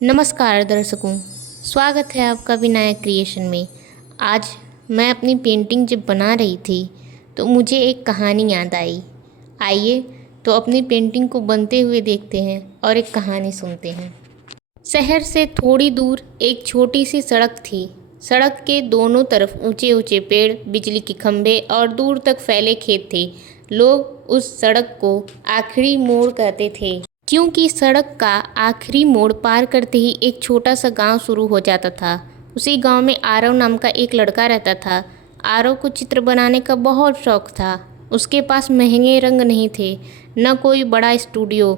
नमस्कार दर्शकों, स्वागत है आपका विनायक क्रिएशन में। आज मैं अपनी पेंटिंग जब बना रही थी तो मुझे एक कहानी याद आई। आइए तो अपनी पेंटिंग को बनते हुए देखते हैं और एक कहानी सुनते हैं। शहर से थोड़ी दूर एक छोटी सी सड़क थी। सड़क के दोनों तरफ ऊंचे ऊंचे पेड़, बिजली के खंभे और दूर तक फैले खेत थे। लोग उस सड़क को आखिरी मोड़ कहते थे, क्योंकि सड़क का आखिरी मोड़ पार करते ही एक छोटा सा गांव शुरू हो जाता था। उसी गांव में आरव नाम का एक लड़का रहता था। आरव को चित्र बनाने का बहुत शौक था। उसके पास महंगे रंग नहीं थे, न कोई बड़ा स्टूडियो।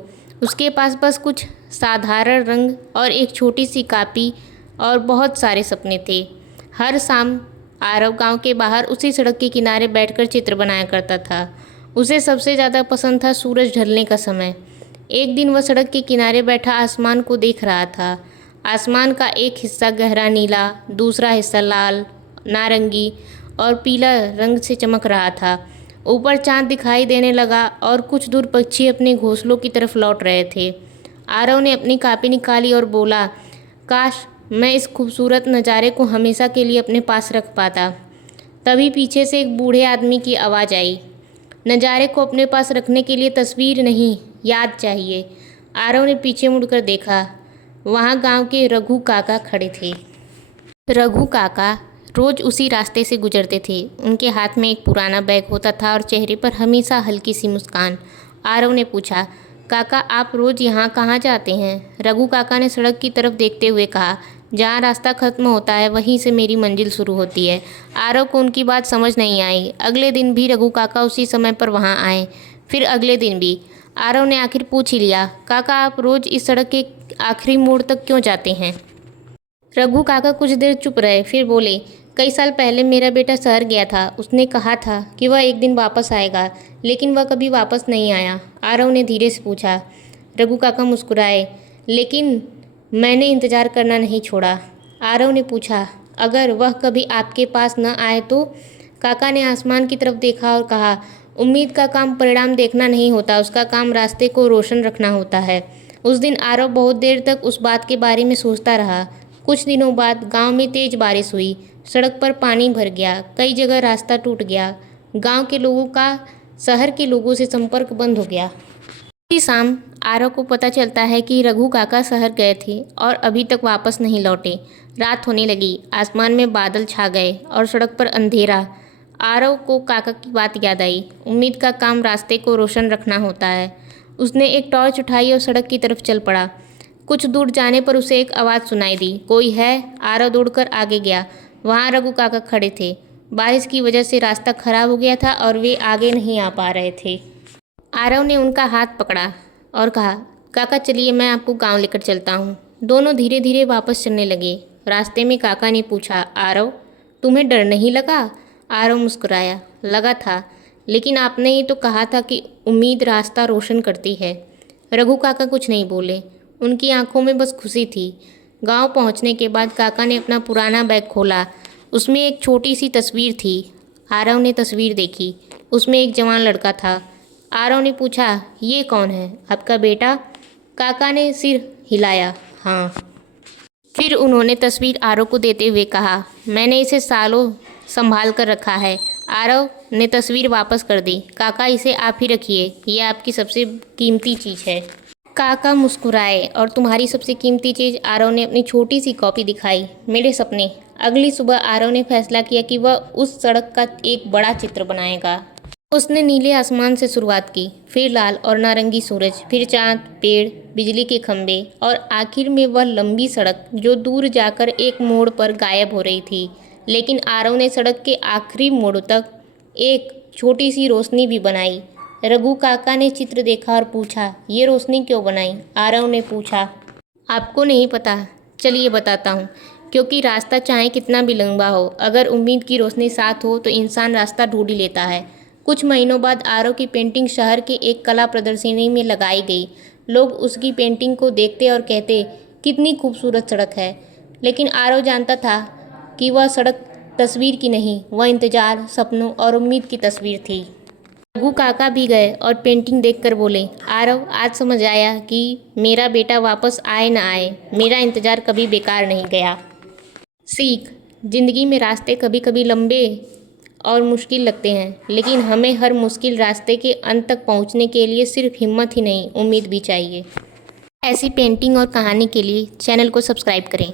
उसके पास बस कुछ साधारण रंग और एक छोटी सी कॉपी और बहुत सारे सपने थे। हर शाम आरव गांव के बाहर उसी सड़क के किनारे बैठकर चित्र बनाया करता था। उसे सबसे ज़्यादा पसंद था सूरज ढलने का समय। एक दिन वह सड़क के किनारे बैठा आसमान को देख रहा था। आसमान का एक हिस्सा गहरा नीला, दूसरा हिस्सा लाल, नारंगी और पीला रंग से चमक रहा था। ऊपर चांद दिखाई देने लगा और कुछ दूर पक्षी अपने घोंसलों की तरफ लौट रहे थे। आरव ने अपनी कॉपी निकाली और बोला, काश मैं इस खूबसूरत नज़ारे को हमेशा के लिए अपने पास रख पाता। तभी पीछे से एक बूढ़े आदमी की आवाज़ आई, नज़ारे को अपने पास रखने के लिए तस्वीर नहीं, याद चाहिए। आरव ने पीछे मुड़कर देखा। वहाँ गांव के रघु काका खड़े थे। रघु काका रोज़ उसी रास्ते से गुजरते थे। उनके हाथ में एक पुराना बैग होता था और चेहरे पर हमेशा हल्की सी मुस्कान। आरव ने पूछा, काका आप रोज़ यहाँ कहाँ जाते हैं? रघु काका ने सड़क की तरफ देखते हुए कहा, जहाँ रास्ता खत्म होता है वहीं से मेरी मंजिल शुरू होती है। आरव को उनकी बात समझ नहीं आई। अगले दिन भी रघु काका उसी समय पर वहाँ आए, फिर अगले दिन भी। आरव ने आखिर पूछ ही लिया, काका आप रोज़ इस सड़क के आखिरी मोड़ तक क्यों जाते हैं? रघु काका कुछ देर चुप रहे, फिर बोले, कई साल पहले मेरा बेटा शहर गया था। उसने कहा था कि वह एक दिन वापस आएगा, लेकिन वह कभी वापस नहीं आया। आरव ने धीरे से पूछा। रघु काका मुस्कुराए, लेकिन मैंने इंतज़ार करना नहीं छोड़ा। आरव ने पूछा, अगर वह कभी आपके पास न आए तो? काका ने आसमान की तरफ देखा और कहा, उम्मीद का काम परिणाम देखना नहीं होता, उसका काम रास्ते को रोशन रखना होता है। उस दिन आरव बहुत देर तक उस बात के बारे में सोचता रहा। कुछ दिनों बाद गांव में तेज बारिश हुई। सड़क पर पानी भर गया, कई जगह रास्ता टूट गया। गांव के लोगों का शहर के लोगों से संपर्क बंद हो गया। उसी शाम आरव को पता चलता है कि रघु काका शहर गए थे और अभी तक वापस नहीं लौटे। रात होने लगी, आसमान में बादल छा गए और सड़क पर अंधेरा। आरव को काका की बात याद आई, उम्मीद का काम रास्ते को रोशन रखना होता है। उसने एक टॉर्च उठाई और सड़क की तरफ चल पड़ा। कुछ दूर जाने पर उसे एक आवाज़ सुनाई दी, कोई है? आरव दौड़कर आगे गया। वहाँ रघु काका खड़े थे। बारिश की वजह से रास्ता खराब हो गया था और वे आगे नहीं आ पा रहे थे। आरव ने उनका हाथ पकड़ा और कहा, काका चलिए मैं आपको गांव लेकर चलता हूँ। दोनों धीरे धीरे वापस चलने लगे। रास्ते में काका ने पूछा, आरव तुम्हें डर नहीं लगा? आरव मुस्कुराया, लगा था, लेकिन आपने ही तो कहा था कि उम्मीद रास्ता रोशन करती है। रघु काका कुछ नहीं बोले, उनकी आंखों में बस खुशी थी। गांव पहुंचने के बाद काका ने अपना पुराना बैग खोला। उसमें एक छोटी सी तस्वीर थी। आरव ने तस्वीर देखी। उसमें एक जवान लड़का था। आरव ने पूछा, ये कौन है? आपका बेटा? काका ने सिर हिलाया, हाँ। फिर उन्होंने तस्वीर आरव को देते हुए कहा, मैंने इसे सालों संभाल कर रखा है। आरव ने तस्वीर वापस कर दी। काका इसे आप ही रखिए, ये आपकी सबसे कीमती चीज़ है। काका मुस्कुराए और तुम्हारी सबसे कीमती चीज़? आरव ने अपनी छोटी सी कॉपी दिखाई। मेरे सपने। अगली सुबह आरव ने फैसला किया कि वह उस सड़क का एक बड़ा चित्र बनाएगा। उसने नीले आसमान से शुरुआत की, फिर लाल और नारंगी सूरज, फिर चांद, पेड़, बिजली के खंभे और आखिर में वह लंबी सड़क जो दूर जाकर एक मोड़ पर गायब हो रही थी। लेकिन आरव ने सड़क के आखिरी मोड़ तक एक छोटी सी रोशनी भी बनाई। रघु काका ने चित्र देखा और पूछा, ये रोशनी क्यों बनाई? आरव ने पूछा, आपको नहीं पता? चलिए बताता हूँ। क्योंकि रास्ता चाहे कितना भी लंबा हो, अगर उम्मीद की रोशनी साथ हो तो इंसान रास्ता ढूंढ ही लेता है। कुछ महीनों बाद आरव की पेंटिंग शहर के एक कला प्रदर्शनी में लगाई गई। लोग उसकी पेंटिंग को देखते और कहते, कितनी खूबसूरत सड़क है। लेकिन आरव जानता था कि वह सड़क तस्वीर की नहीं, वह इंतज़ार, सपनों और उम्मीद की तस्वीर थी। रघु काका भी गए और पेंटिंग देखकर बोले, आरव, आज समझ आया कि मेरा बेटा वापस आए ना आए, मेरा इंतज़ार कभी बेकार नहीं गया। सीख, जिंदगी में रास्ते कभी कभी लंबे और मुश्किल लगते हैं, लेकिन हमें हर मुश्किल रास्ते के अंत तक पहुंचने के लिए सिर्फ हिम्मत ही नहीं, उम्मीद भी चाहिए। ऐसी पेंटिंग और कहानी के लिए चैनल को सब्सक्राइब करें।